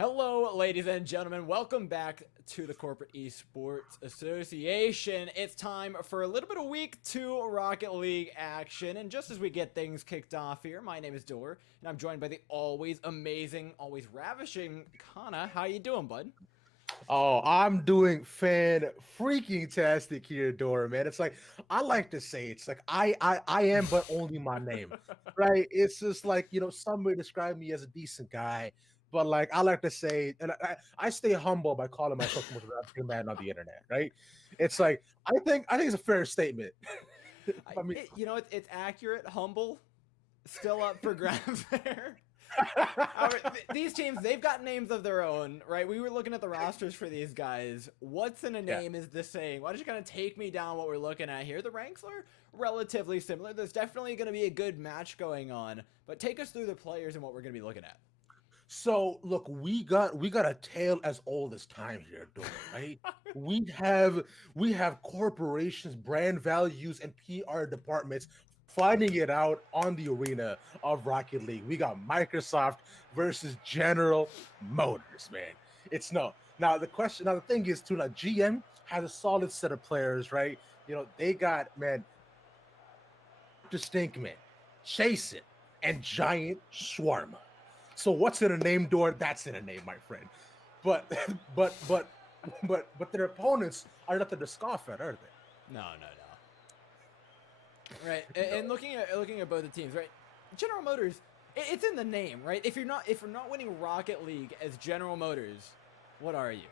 Hello, ladies and gentlemen. Welcome back to the Corporate Esports Association. It's time for a little bit of Week 2 Rocket League action. And just as we get things kicked off here, my name is Dor, and I'm joined by the always amazing, always ravishing Kana. How you doing, bud? Oh, I'm doing freaking-tastic here, Dora, man. It's like I like to say it's like I am, but only my name, right? It's just like somebody describe me as a decent guy, but like I like to say, and I stay humble by calling myself the most rapping man on the internet, right? It's like I think it's a fair statement. I mean, It's accurate, humble, still up for grabs there. These teams, they've got names of their own, right? We were looking at the rosters for these guys. What's in a yeah. name is the same. Why don't you kind of take me down what we're looking at here? The ranks are relatively similar. There's definitely going to be a good match going on, but take us through the players and what we're going to be looking at. So look, we got a tale as old as time here, Dora, right? We have corporations, brand values, and PR departments fighting it out on the arena of Rocket League. We got Microsoft versus General Motors, man. It's no now the question. Now the thing is too, like GM has a solid set of players, right? They got man, Stinkman, Chase It, and Giant Swarma. So what's in a name, Door? That's in a name, my friend. But but but but their opponents are nothing to scoff at, are they? No, no, no. Right, and looking at both the teams, right? General Motors, it's in the name, right? If you're not winning Rocket League as General Motors, what are you?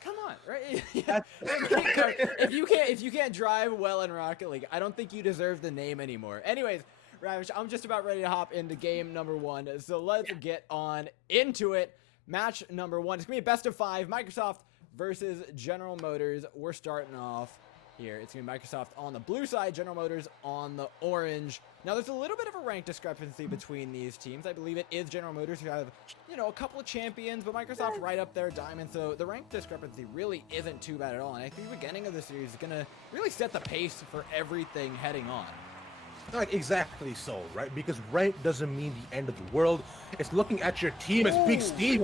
Come on, right? Yeah. If you can't drive well in Rocket League, I don't think you deserve the name anymore. Anyways, Ravish, I'm just about ready to hop into game number 1, so let's get on into it. Match number 1. It's gonna be a best of 5. Microsoft versus General Motors. We're starting off here. It's gonna be Microsoft on the blue side, General Motors on the orange. Now, there's a little bit of a rank discrepancy between these teams. I believe it is General Motors who have, a couple of champions, but Microsoft right up there, Diamond. So the rank discrepancy really isn't too bad at all. And I think the beginning of the series is gonna really set the pace for everything heading on. Like exactly so, right? Because rank doesn't mean the end of the world. It's looking at your team as Big Steve.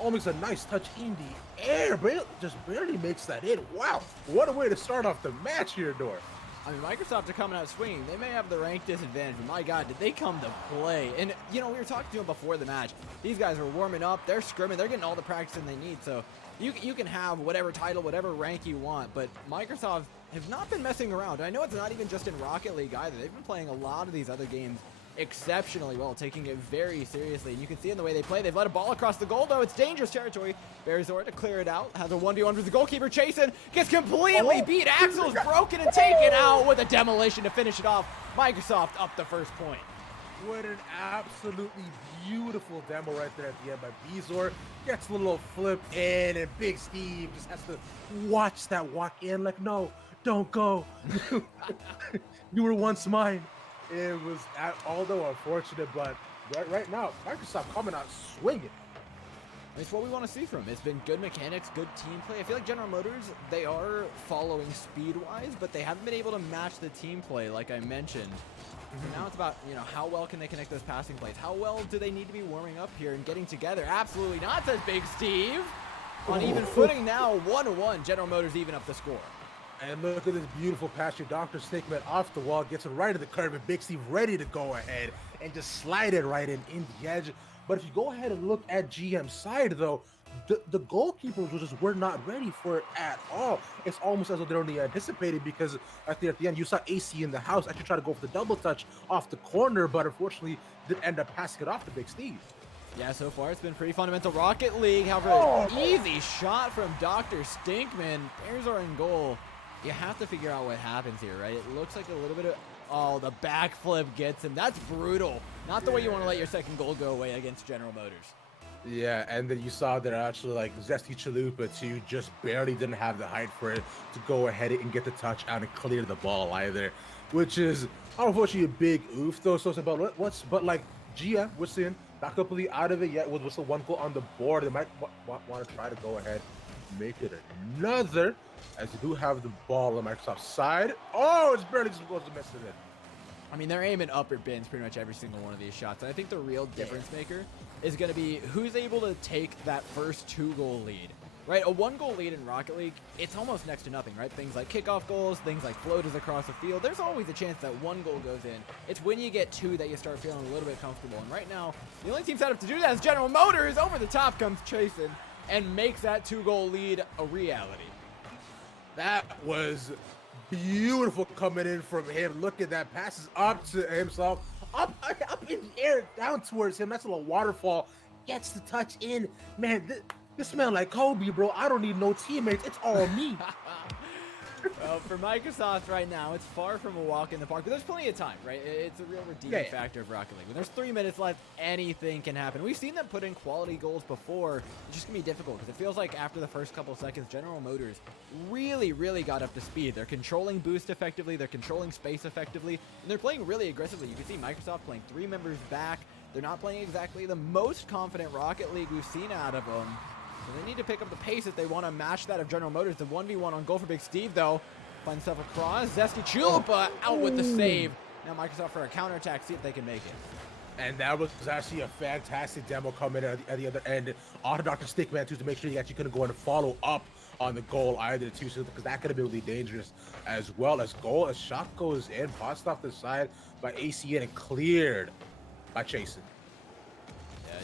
Almost a nice touch in the air, but it just barely makes that in. Wow, what a way to start off the match here, Door. I mean, Microsoft are coming out swinging. They may have the rank disadvantage, but my God, did they come to play? And, we were talking to them before the match. These guys are warming up. They're scrimming. They're getting all the practice they need. So you can have whatever title, whatever rank you want, but Microsoft have not been messing around. I know it's not even just in Rocket League either. They've been playing a lot of these other games exceptionally well, taking it very seriously. And you can see in the way they play, they've let a ball across the goal, though. It's dangerous territory. Bearzor to clear it out. Has a 1v1 with the goalkeeper. Chasing. Gets completely beat. Axel's broken and taken out with a demolition to finish it off. Microsoft up the first point. What an absolutely beautiful demo right there at the end by Beazor. Gets a little flip in, and Big Steve just has to watch that walk in like, no, don't go. You were once mine. It was, although unfortunate, but right now, Microsoft coming out swinging. It's what we want to see from them. It's been good mechanics, good team play. I feel like General Motors, they are following speed-wise, but they haven't been able to match the team play, like I mentioned. So now it's about, how well can they connect those passing plays? How well do they need to be warming up here and getting together? Absolutely not, says Big Steve. On even footing now, 1-1. General Motors even up the score. And look at this beautiful pass. Your Dr. Stickman off the wall, gets it right to the curve, and Big Steve ready to go ahead and just slide it right in the edge. But if you go ahead and look at GM's side, though, the goalkeepers just were not ready for it at all. It's almost as though they're only anticipating, because at the end, you saw AC in the house actually try to go for the double touch off the corner, but unfortunately did end up passing it off to Big Steve. Yeah, so far it's been pretty fundamental. Rocket League, however, easy shot from Dr. Stinkman. Bearzor in goal. You have to figure out what happens here, right? It looks like a little bit of... Oh, the backflip gets him. That's brutal. Not the way you want to let your second goal go away against General Motors. Yeah, and then you saw that actually, like, Zesty Chalupa, too, just barely didn't have the height for it to go ahead and get the touch out and clear the ball either, which is unfortunately a big oof, though. So it's about but like, Gia, we're seeing not completely out of it yet with whistle 1 goal on the board. They might want to try to go ahead and make it another, as you do have the ball on Microsoft's side. Oh, it's barely just goes to miss it in. I mean, they're aiming upper bins pretty much every single one of these shots. And I think the real difference maker is going to be who's able to take that first 2-goal lead. Right, a 1-goal lead in Rocket League, it's almost next to nothing, right? Things like kickoff goals, things like floaters across the field. There's always a chance that 1 goal goes in. It's when you get 2 that you start feeling a little bit comfortable. And right now, the only team set up to do that is General Motors. Over the top comes Chasen and makes that 2-goal lead a reality. That was beautiful coming in from him. Look at that. Passes up to himself. Up in the air, down towards him. That's a little waterfall. Gets the touch in. Man, this man like Kobe, bro. I don't need no teammates. It's all me. Well, for Microsoft right now, it's far from a walk in the park, but there's plenty of time, right? It's a real redeeming factor of Rocket League. When there's 3 minutes left, anything can happen. We've seen them put in quality goals before. It's just going to be difficult because it feels like after the first couple seconds, General Motors really, really got up to speed. They're controlling boost effectively. They're controlling space effectively. And they're playing really aggressively. You can see Microsoft playing 3 members back. They're not playing exactly the most confident Rocket League we've seen out of them. So they need to pick up the pace if they want to match that of General Motors. The 1v1 on goal for Big Steve, though. Finds himself across. Zesty Chulupa out with the save. Now Microsoft for a counterattack, see if they can make it. And that was actually a fantastic demo coming at the other end. Auto Dr. Stickman, too, to make sure you actually couldn't go and follow up on the goal either, too, so, because that could have been really dangerous as well. As shot goes in, passed off the side by ACN and cleared by Chasen.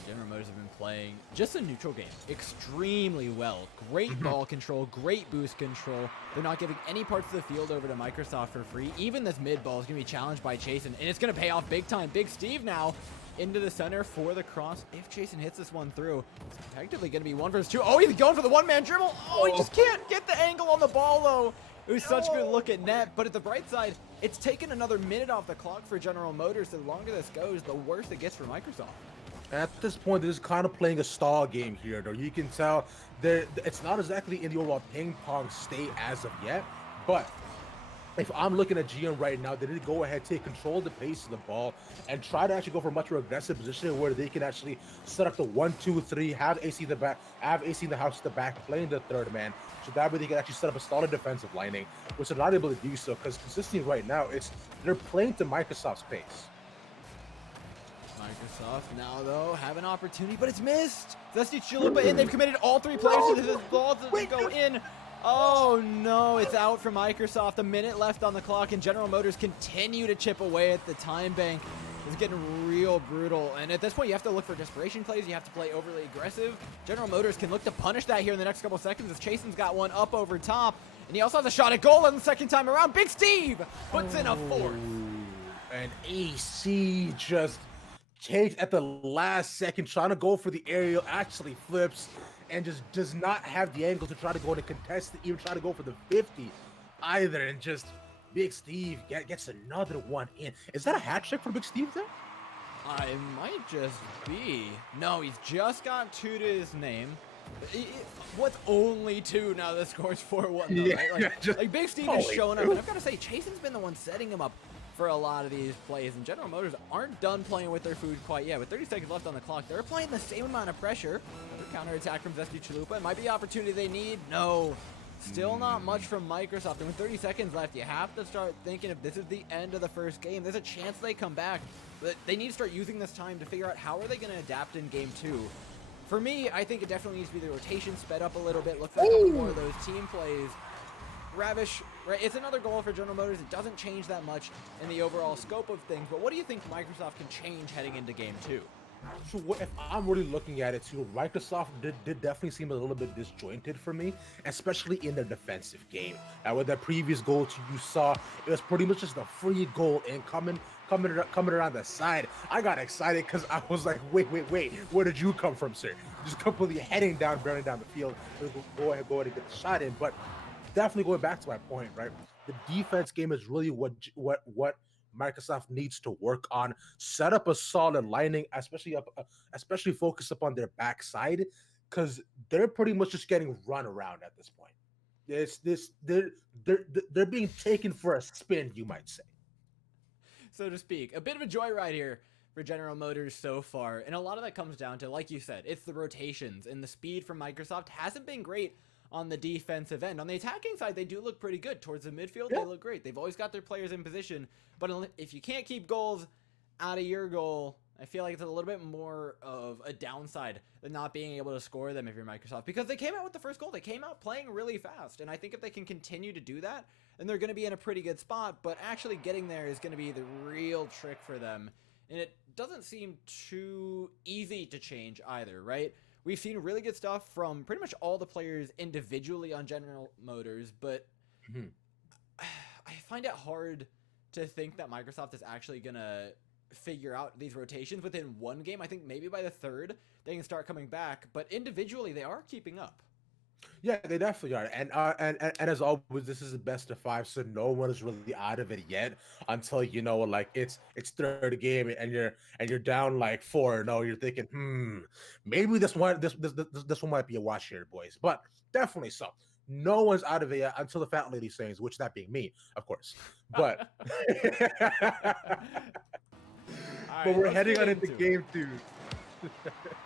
General Motors have been playing just a neutral game extremely well. Great ball control, great boost control. They're not giving any parts of the field over to Microsoft for free. Even this mid ball is going to be challenged by Chasen, and it's going to pay off big time. Big Steve now into the center for the cross. If Chasen hits this one through, it's effectively going to be 1 versus 2. Oh, he's going for the one-man dribble. Oh, he just can't get the angle on the ball, though. It was such a good look at net, but at the bright side, it's taken another minute off the clock for General Motors. The longer this goes, the worse it gets for Microsoft. At this point, they're just kind of playing a stall game here, though. You can tell it's not exactly in the overall ping pong state as of yet, but if I'm looking at GM right now, they need to go ahead, take control of the pace of the ball, and try to actually go for a much more aggressive position where they can actually set up the 1-2-3, have AC in the back, have AC in the house at the back, playing the third man, so that way they can actually set up a solid defensive lining, which they're not able to do so, because consistently right now, they're playing to Microsoft's pace. Microsoft now, though, have an opportunity, but it's missed. Zesty Chalupa in. They've committed all 3 players to this ball to go in. Oh, no. It's out for Microsoft. A minute left on the clock, and General Motors continue to chip away at the time bank. It's getting real brutal, and at this point, you have to look for desperation plays. You have to play overly aggressive. General Motors can look to punish that here in the next couple seconds as Chasen's got one up over top, and he also has a shot at goal on the second time around. Big Steve puts in a 4th. And AC just takes at the last second, trying to go for the aerial, actually flips and just does not have the angle to try to go and contest it, even try to go for the 50 either. And just Big Steve gets another one in. Is that a hat trick for Big Steve there? It might just be. No, he's just got 2 to his name. What's only 2 now? The score's 4-1. Yeah, right? Like Big Steve is showing up, two. and I've got to say, Chasen's been the one setting him up for a lot of these plays, and General Motors aren't done playing with their food quite yet. With 30 seconds left on the clock, they're applying the same amount of pressure. Counterattack from Zesty Chalupa. It might be the opportunity they need. No. Still not much from Microsoft. And with 30 seconds left, you have to start thinking if this is the end of the first game, there's a chance they come back. But they need to start using this time to figure out how are they going to adapt in game 2. For me, I think it definitely needs to be the rotation sped up a little bit. Look for a couple more of those team plays. Ravish, right, it's another goal for General Motors. It doesn't change that much in the overall scope of things, but what do you think Microsoft can change heading into game 2? So if I'm really looking at it too, Microsoft did definitely seem a little bit disjointed for me, especially in the defensive game. With the previous goal you saw, it was pretty much just a free goal and coming around the side. I got excited because I was like, wait, where did you come from, sir? Just completely heading down, barreling down the field. Go ahead and get the shot in, but definitely going back to my point, right? The defense game is really what Microsoft needs to work on. Set up a solid lining, especially focus upon their backside, because they're pretty much just getting run around at this point. They're being taken for a spin, you might say, so to speak. A bit of a joyride here for General Motors so far, and a lot of that comes down to, like you said, it's the rotations, and the speed from Microsoft hasn't been great on the defensive end. On the attacking side, they do look pretty good. Towards the midfield, Yeah. they look great. They've always got their players in position. But if you can't keep goals out of your goal, I feel like it's a little bit more of a downside than not being able to score them if you're Microsoft. Because they came out with the first goal. They came out playing really fast. And I think if they can continue to do that, then they're going to be in a pretty good spot. But actually getting there is going to be the real trick for them. And it doesn't seem too easy to change either, right? We've seen really good stuff from pretty much all the players individually on General Motors, but I find it hard to think that Microsoft is actually going to figure out these rotations within one game. I think maybe by the third, they can start coming back, but individually, they are keeping up. Yeah, they definitely are, and as always, this is the best of 5, so no one is really out of it yet until like it's third game and you're down like 4-0. You're thinking, maybe this one might be a wash here, boys. But definitely so. No one's out of it yet until the fat lady sings, which that being me, of course. But Right, we're heading on into game 2.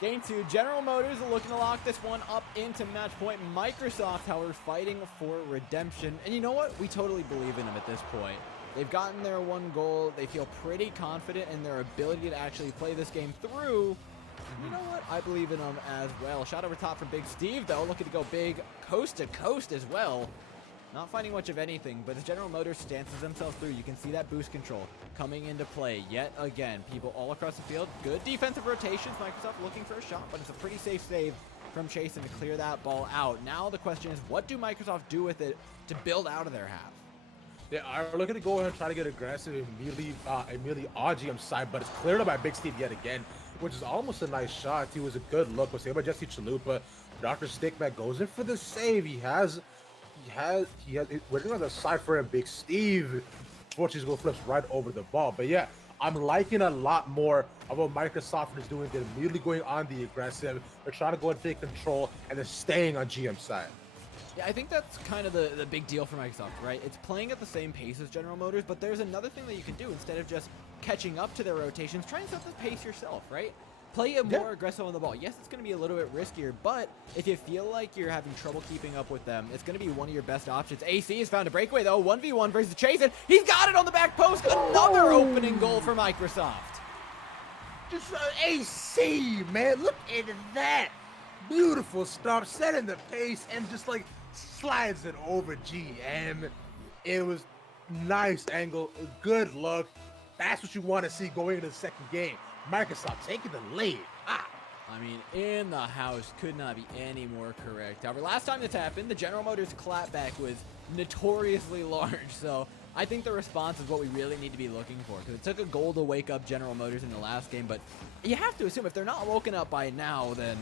Game 2, General Motors are looking to lock this one up into match point. Microsoft, however, fighting for redemption. And you know what? We totally believe in them at this point. They've gotten their one goal. They feel pretty confident in their ability to actually play this game through. You know what? I believe in them as well. Shot over top from Big Steve, though, looking to go big coast to coast as well. Not finding much of anything, but as General Motors stances themselves through, you can see that boost control coming into play yet again. People all across the field. Good defensive rotations. Microsoft looking for a shot, but it's a pretty safe save from Chasen to clear that ball out. Now the question is, what do Microsoft do with it to build out of their half? They are looking to go ahead and try to get aggressive immediately on GM's side, but it's cleared up by Big Steve yet again, which is almost a nice shot. He was a good look. Was saved by Jesse Chalupa. Dr. Stickback goes in for the save. He has we're on the side for him, Big Steve. Fortunately, flips right over the ball. But yeah, I'm liking a lot more of what Microsoft is doing. They're immediately going on the aggressive. They're trying to go and take control, and they're staying on GM's side. Yeah, I think that's kind of the big deal for Microsoft, right? It's playing at the same pace as General Motors, but there's another thing that you can do instead of just catching up to their rotations. Try and set the pace yourself, right? Play a more aggressive on the ball. Yes, it's going to be a little bit riskier, but if you feel like you're having trouble keeping up with them, it's going to be one of your best options. AC has found a breakaway, though. 1v1 versus Chasen. He's got it on the back post. Another opening goal for Microsoft. Just AC, man. Look at that. Beautiful stop, setting the pace, and just like slides it over GM. It was nice angle, good look. That's what you want to see going into the second game. Microsoft taking the lead. I mean, in the house could not be any more correct. However, last time this happened, the General Motors clapback was notoriously large, so I think the response is what we really need to be looking for, because it took a goal to wake up General Motors in the last game, but you have to assume if they're not woken up by now, then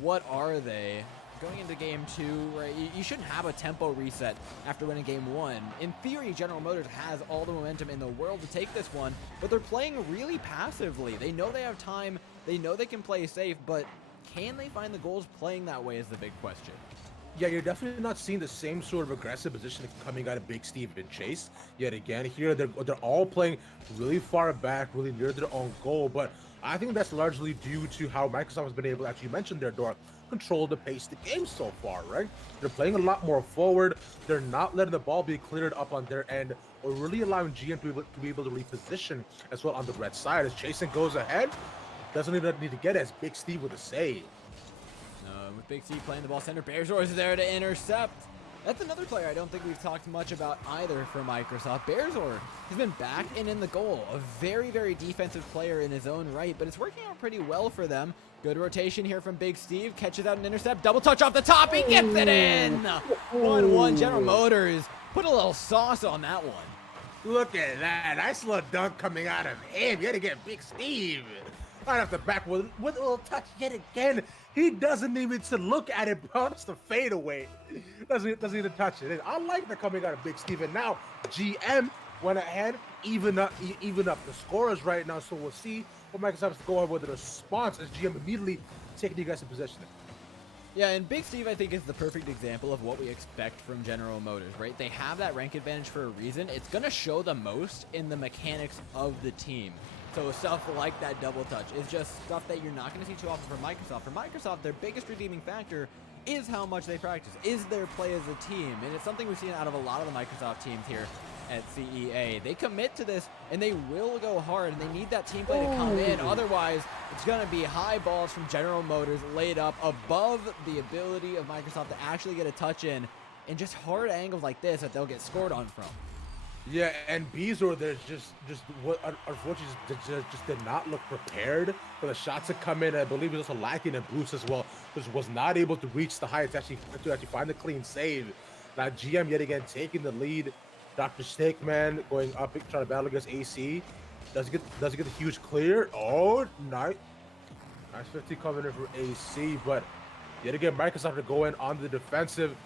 what are they? Going into game 2, right, you shouldn't have a tempo reset after winning game 1. In theory, General Motors has all the momentum in the world to take this one, but they're playing really passively. They know they have time, they know they can play safe, but can they find the goals playing that way is the big question. Yeah, you're definitely not seeing the same sort of aggressive position coming out of Big Steve and Chase yet again. Here, they're all playing really far back, really near their own goal, but I think that's largely due to how Microsoft has been able to actually mention their door, control the pace of the game so far, right? They're playing a lot more forward. They're not letting the ball be cleared up on their end, or really allowing GM to be able to reposition as well on the red side. As Chasen goes ahead, doesn't even need to get it, as Big Steve with a save. With Big Steve playing the ball center, Bearzor is there to intercept. That's another player I don't think we've talked much about either for Microsoft. Bearzor has been back and in the goal. A very, very defensive player in his own right, but it's working out pretty well for them. Good rotation here from Big Steve. Catches out an intercept. Double touch off the top. He gets it in. 1-1. General Motors put a little sauce on that one. Look at that. Nice little dunk coming out of him. You got to get Big Steve. Right off the back with a little touch yet again. He doesn't even to look at it, bro. It's the fadeaway. Doesn't even touch it. I like the coming out of Big Steve. And now GM went ahead, even up the scores right now. So we'll see what Microsoft's going with the response as GM immediately taking the aggressive possession. Yeah, and Big Steve, I think, is the perfect example of what we expect from General Motors, right? They have that rank advantage for a reason. It's going to show the most in the mechanics of the team. So stuff like that double touch is just stuff that you're not going to see too often from Microsoft. For Microsoft, their biggest redeeming factor is how much they practice, is their play as a team. And it's something we've seen out of a lot of the Microsoft teams here at CEA. They commit to this, and they will go hard, and they need that team play to come in. Otherwise, it's going to be high balls from General Motors laid up above the ability of Microsoft to actually get a touch in just hard angles like this that they'll get scored on from. Yeah, and Beezor, there's just what unfortunately just did not look prepared for the shots to come in. I believe he was also lacking in boost as well, just was not able to reach the heights to actually find the clean save. Now GM yet again taking the lead. Dr. Snakeman going up trying to battle against AC. Does he get the huge clear? Oh, nice 50 coming in for AC, but yet again Microsoft to go in on the defensive.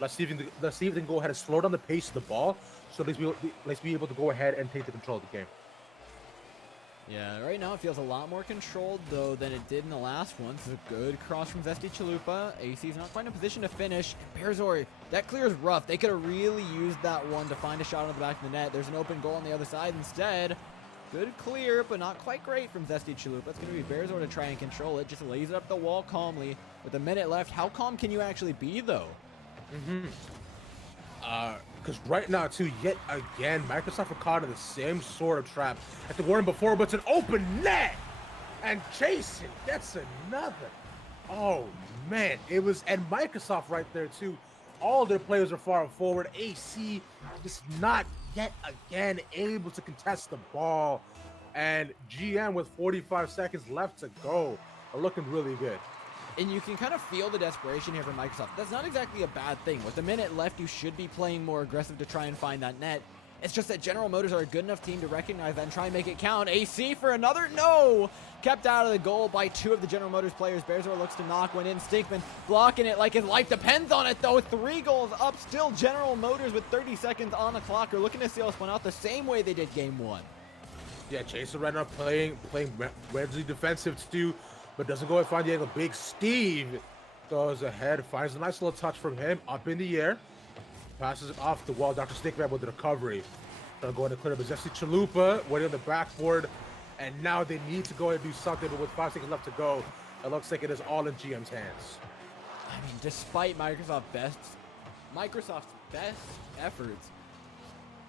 Let's see if they can go ahead and slow down the pace of the ball, so let's be able to go ahead and take the control of the game. Yeah, right now it feels a lot more controlled, though, than it did in the last one. This is a good cross from Zesty Chalupa. AC's not quite in a position to finish. And Berzor, that clear is rough. They could have really used that one to find a shot on the back of the net. There's an open goal on the other side instead. Good clear, but not quite great from Zesty Chalupa. It's going to be Berzor to try and control it. Just lays it up the wall calmly. With a minute left, how calm can you actually be, though? Because right now, too, yet again, Microsoft are caught in the same sort of trap as the one before, but it's an open net! And Jason, that's another. Oh, man. And Microsoft right there, too. All their players are far forward. AC just not yet again able to contest the ball. And GM with 45 seconds left to go are looking really good. And you can kind of feel the desperation here from Microsoft. That's not exactly a bad thing. With a minute left, you should be playing more aggressive to try and find that net. It's just that General Motors are a good enough team to recognize that and try and make it count. AC for another? No! Kept out of the goal by two of the General Motors players. Berzor looks to knock one in. Stinkman blocking it like his life depends on it, though. 3 goals up. Still General Motors with 30 seconds on the clock are looking to seal this one out the same way they did game 1. Yeah, Jason right now playing relatively defensive, too. But doesn't go and find the angle. Big Steve goes ahead, finds a nice little touch from him up in the air, passes it off the wall. Dr. Stickman with the recovery. Gonna go in to clear up Zesty Chalupa, waiting on the backboard, and now they need to go ahead and do something. But with 5 seconds left to go, it looks like it is all in GM's hands. I mean, despite Microsoft's best efforts,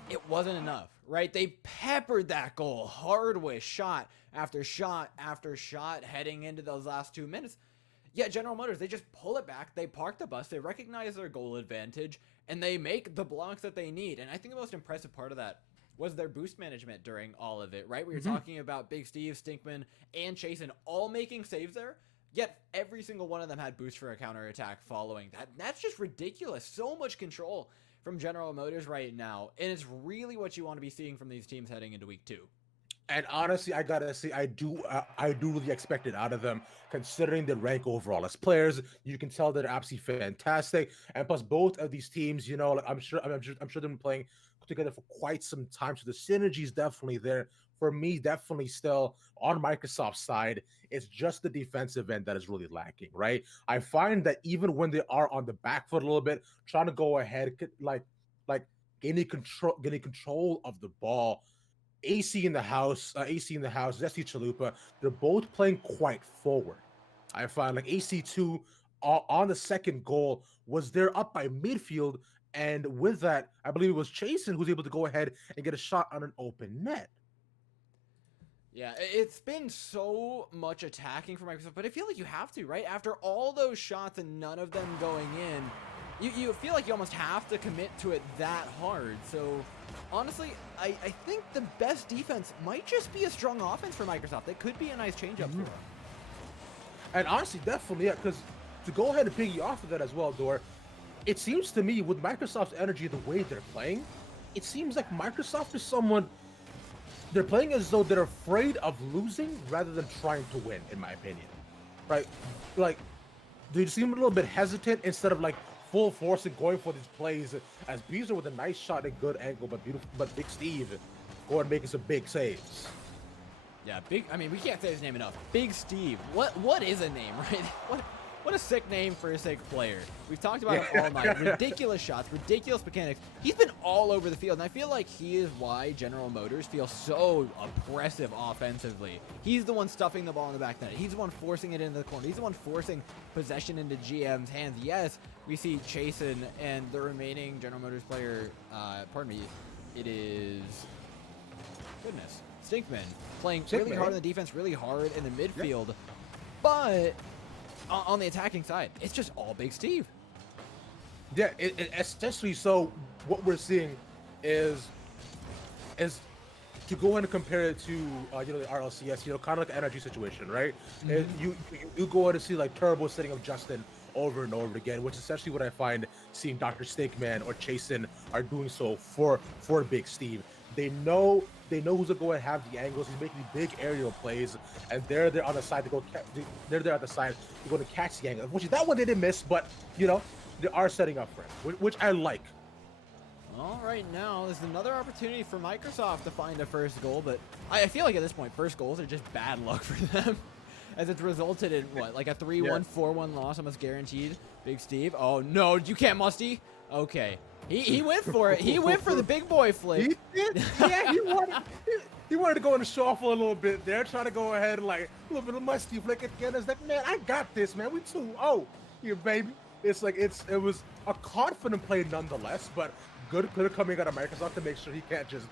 it wasn't enough, right? They peppered that goal hard with shot after shot after shot heading into those last 2 minutes. Yet General Motors, they just pull it back, they park the bus, they recognize their goal advantage, and they make the blocks that they need. And I think the most impressive part of that was their boost management during all of it, right? We were talking about Big Steve, Stinkman, and Chasen all making saves there, yet every single one of them had boost for a counterattack following that. That's just ridiculous. So much control from General Motors right now, and it's really what you want to be seeing from these teams heading into week 2. And honestly, I gotta say, I do really expect it out of them, considering the rank overall as players. You can tell they're absolutely fantastic, and plus both of these teams, you know, like I'm sure they've been playing together for quite some time, so the synergy is definitely there. For me, definitely still on Microsoft's side, it's just the defensive end that is really lacking, right? I find that even when they are on the back foot a little bit, trying to go ahead, like gaining control of the ball. AC in the house, Zesty Chalupa, they're both playing quite forward. I find like AC2 on the second goal was there up by midfield, and with that, I believe it was Chasen who was able to go ahead and get a shot on an open net. Yeah, it's been so much attacking for Microsoft, but I feel like you have to, right? After all those shots and none of them going in, you feel like you almost have to commit to it that hard. So honestly, I think the best defense might just be a strong offense for Microsoft. That could be a nice change-up for them. And honestly, definitely, yeah, because to go ahead and piggy off of that as well, Dor, it seems to me with Microsoft's energy, the way they're playing, it seems like Microsoft is someone, they're playing as though they're afraid of losing rather than trying to win, in my opinion. Right? Like, they seem a little bit hesitant instead of like full force and going for these plays, as Beezor with a nice shot at good angle, but Big Steve going and making some big saves. Yeah, I mean, we can't say his name enough. Big Steve. What is a name, right? What a sick name for a sick player. We've talked about him all night. Ridiculous shots, ridiculous mechanics. He's been all over the field, and I feel like he is why General Motors feels so oppressive offensively. He's the one stuffing the ball in the back net. He's the one forcing it into the corner. He's the one forcing possession into GM's hands. Yes, we see Chasen and the remaining General Motors player, pardon me, it is, goodness, Stinkman, playing really hard on the defense, really hard in the midfield, but on the attacking side, it's just all Big Steve. Yeah, especially so. What we're seeing is to go in and compare it to the RLCS, kind of like an energy situation, right? You go in to see like Turbo setting up Justin over and over again, which is essentially what I find seeing Dr. Stinkman or Chasen are doing so for Big Steve. They know who's to go and have the angles. He's making big aerial plays, and they're there on the side to go. They're there at the side to go to catch the angle. Which that one they didn't miss, but they are setting up for it, which I like. All right, now there's another opportunity for Microsoft to find a first goal, but I feel like at this point, first goals are just bad luck for them, as it's resulted in what, like a 3-1, 4-1 loss, almost guaranteed. Big Steve. Oh no, you can't musty. Okay. He went for it. He went for the big boy flick. He did? Yeah, he wanted to go in the shuffle a little bit there, trying to go ahead and like a little bit of musty flick again. It's like, man, I got this, man. We 2-0 here, baby. It's like it was a confident play nonetheless, but good coming out of Microsoft to make sure he can't just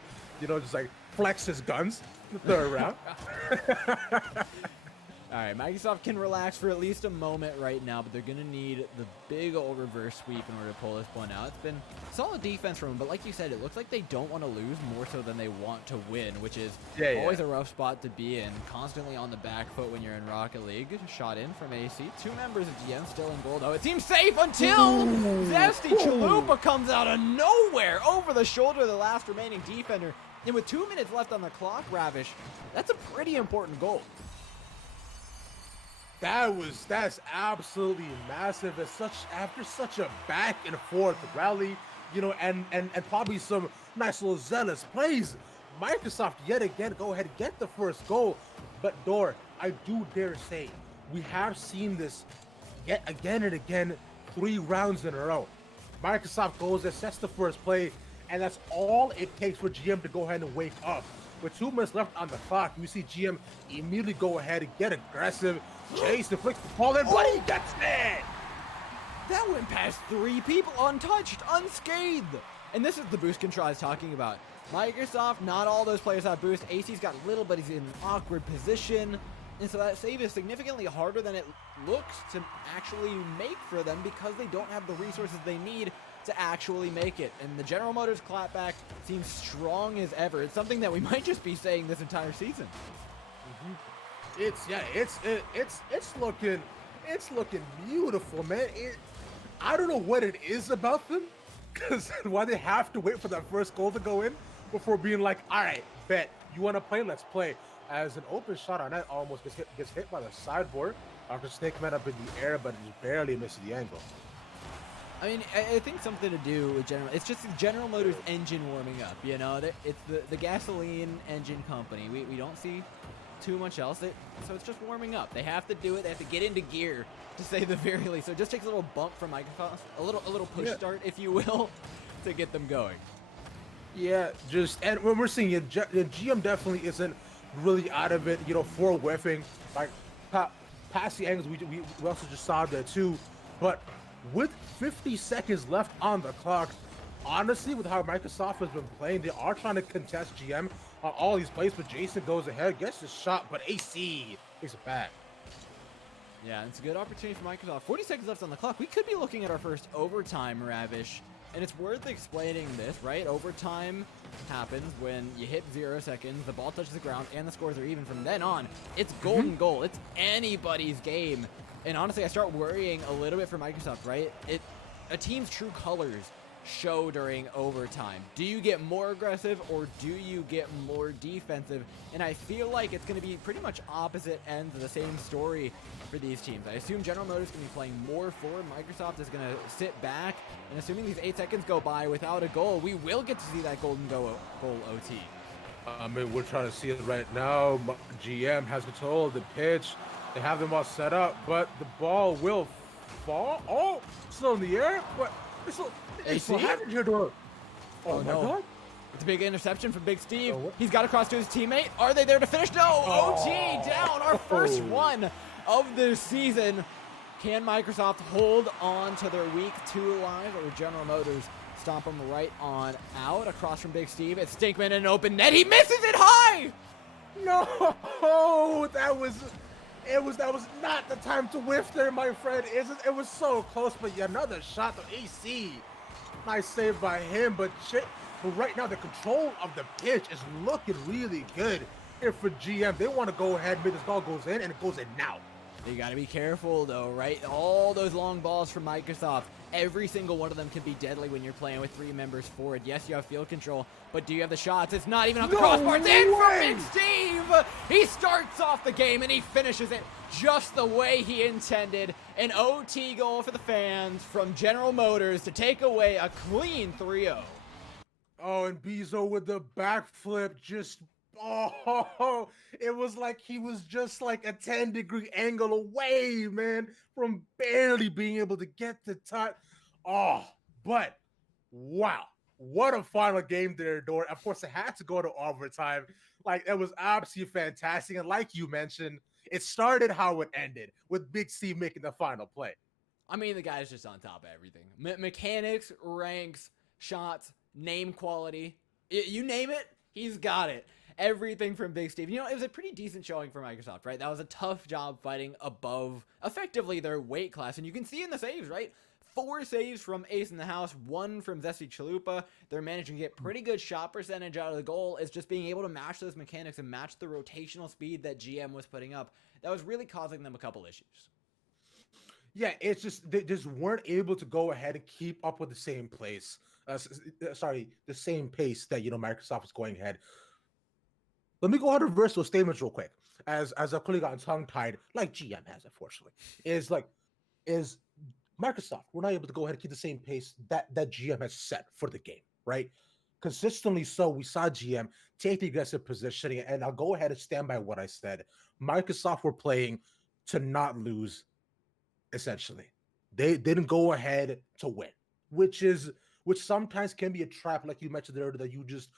like flex his guns in the third round. All right, Microsoft can relax for at least a moment right now, but they're going to need the big old reverse sweep in order to pull this one out. It's been solid defense from them, but like you said, it looks like they don't want to lose more so than they want to win, which is always a rough spot to be in. Constantly on the back foot when you're in Rocket League. Shot in from AC. Two members of GM still in goal, though. It seems safe until Zesty Chalupa comes out of nowhere over the shoulder of the last remaining defender. And with 2 minutes left on the clock, Ravish, that's a pretty important goal. That's absolutely massive. After such a back and forth rally, and probably some nice little zealous plays, Microsoft yet again go ahead and get the first goal. But Dor, I do dare say, we have seen this yet again and again, 3 rounds in a row. Microsoft goes there, sets the first play, and that's all it takes for GM to go ahead and wake up. With 2 minutes left on the clock, we see GM immediately go ahead and get aggressive, chase the flicks the ball, and what he gets it! That went past 3 people untouched, unscathed. And this is the boost control I was talking about. Microsoft, not all those players have boost. AC's got little, but he's in an awkward position. And so that save is significantly harder than it looks to actually make for them because they don't have the resources they need to actually make it. And the General Motors clapback seems strong as ever. It's something that we might just be saying this entire season. It's looking beautiful, man. I don't know what it is about them, because why they have to wait for that first goal to go in before being like, all right, bet you want to play, let's play. As an open shot on that almost gets hit by the sideboard after Stinkman up in the air, but just barely misses the angle. I mean, I think something to do with it's just General Motors engine warming up, It's the gasoline engine company. We don't see too much else, so it's just warming up. They have to do it. They have to get into gear, to say the very least. So it just takes a little bump from Microsoft, a little push start, if you will, to get them going. Yeah, and when we're seeing it, GM definitely isn't really out of it, for whiffing. Like, past the angles, we also just saw there too, but with 50 seconds left on the clock, honestly, with how Microsoft has been playing, they are trying to contest GM on all these plays, but Jason goes ahead, gets the shot, but AC takes it back. Yeah, it's a good opportunity for Microsoft. 40 seconds left on the clock. We could be looking at our first overtime, Ravish. And it's worth explaining this, right? Overtime happens when you hit 0 seconds, the ball touches the ground, and the scores are even. From then on, it's golden goal. It's anybody's game. And honestly, I start worrying a little bit for Microsoft, right? A team's true colors show during overtime. Do you get more aggressive or do you get more defensive? And I feel like it's going to be pretty much opposite ends of the same story for these teams. I assume General Motors is going to be playing more forward. Microsoft is going to sit back, and assuming these 8 seconds go by without a goal, we will get to see that golden goal OT. I mean, we're trying to see it right now. GM has control of the pitch. They have them all set up, but the ball will fall. Oh, still in the air. What? It's AC? what happened here, Dor? Oh, my no. God. It's a big interception from Big Steve. What? He's got across to his teammate. Are they there to finish? No! OT down! Our first one of the season. Can Microsoft hold on to their week 2 line, or General Motors stomp them right on out? Across from Big Steve, it's Stinkman in an open net. He misses it high! No, that was not the time to whiff there, my friend. It was so close, but yeah, another shot to AC. Nice save by him, but right now the control of the pitch is looking really good here for GM. They want to go ahead, maybe this ball goes in, and it goes in now. You gotta be careful though, right? All those long balls from Microsoft, every single one of them can be deadly when you're playing with 3 members forward. Yes, you have field control, but do you have the shots? It's not even off the crossbar. It's in from Big Steve! He starts off the game and he finishes it just the way he intended. An OT goal for the fans from General Motors to take away a clean 3-0. Oh, and Bezo with the backflip it was like he was just like a 10-degree angle away, man, from barely being able to get the touch. Oh, but wow, what a final game there, Dor. Of course, it had to go to overtime. Like, it was absolutely fantastic. And like you mentioned, it started how it ended, with Big C making the final play. I mean, the guy's just on top of everything. Mechanics, ranks, shots, name quality. You name it, he's got it. Everything from Big Steve. You know, it was a pretty decent showing for Microsoft, right? That was a tough job fighting above, effectively, their weight class. And you can see in the saves, right? 4 saves from Ace in the House, 1 from Zesty Chalupa. They're managing to get pretty good shot percentage out of the goal. It's just being able to match those mechanics and match the rotational speed that GM was putting up. That was really causing them a couple issues. Yeah, it's just, they just weren't able to go ahead and keep up with the same pace. The same pace that, Microsoft was going ahead. Let me go ahead and reverse those statements real quick, as I've clearly gotten tongue-tied, like GM has, unfortunately. Is Microsoft, we're not able to go ahead and keep the same pace that GM has set for the game, right? Consistently so, we saw GM take the aggressive positioning, and I'll go ahead and stand by what I said. Microsoft were playing to not lose, essentially. They didn't go ahead to win, which sometimes can be a trap, like you mentioned earlier, that you just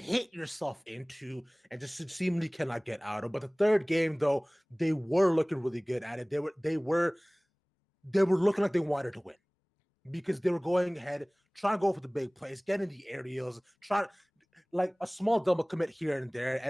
hit yourself into and just seemingly cannot get out of. But the third game, though, they were looking really good at it. They were looking like they wanted to win, because they were going ahead, trying to go for the big plays, getting the aerials, trying like a small double commit here and there,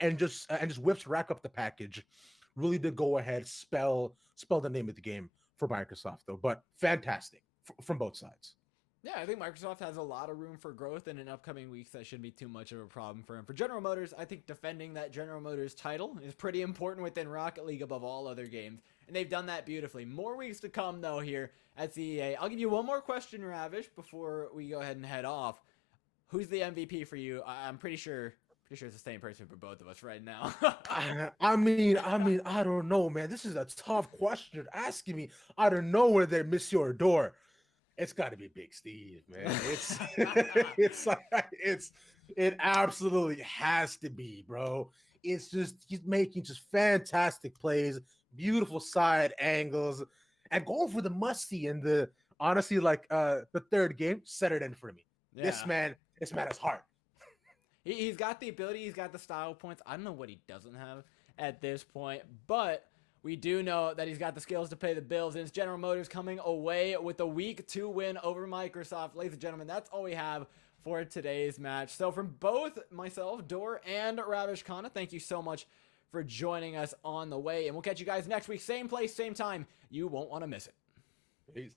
and just whips rack up the package. Really did go ahead, spell the name of the game for Microsoft, though. But fantastic from both sides. Yeah, I think Microsoft has a lot of room for growth, and in upcoming weeks, that shouldn't be too much of a problem for him. For General Motors, I think defending that General Motors title is pretty important within Rocket League above all other games, and they've done that beautifully. More weeks to come, though, here at CEA. I'll give you one more question, Ravish, before we go ahead and head off. Who's the MVP for you? I'm pretty sure it's the same person for both of us right now. I mean, I don't know, man. This is a tough question you're asking me out of nowhere there, Monsieur Door. It's got to be Big Steve, man. It absolutely has to be, bro. It's just, he's making just fantastic plays, beautiful side angles, and going for the musty in the, honestly, the third game, set it in for me. Yeah. This man is hard. He's got the ability, he's got the style points. I don't know what he doesn't have at this point, but we do know that he's got the skills to pay the bills, and it's General Motors coming away with a Week 2 win over Microsoft. Ladies and gentlemen, that's all we have for today's match. So from both myself, Dor, and Ravish Khanna, thank you so much for joining us on the way, and we'll catch you guys next week. Same place, same time. You won't want to miss it. Peace.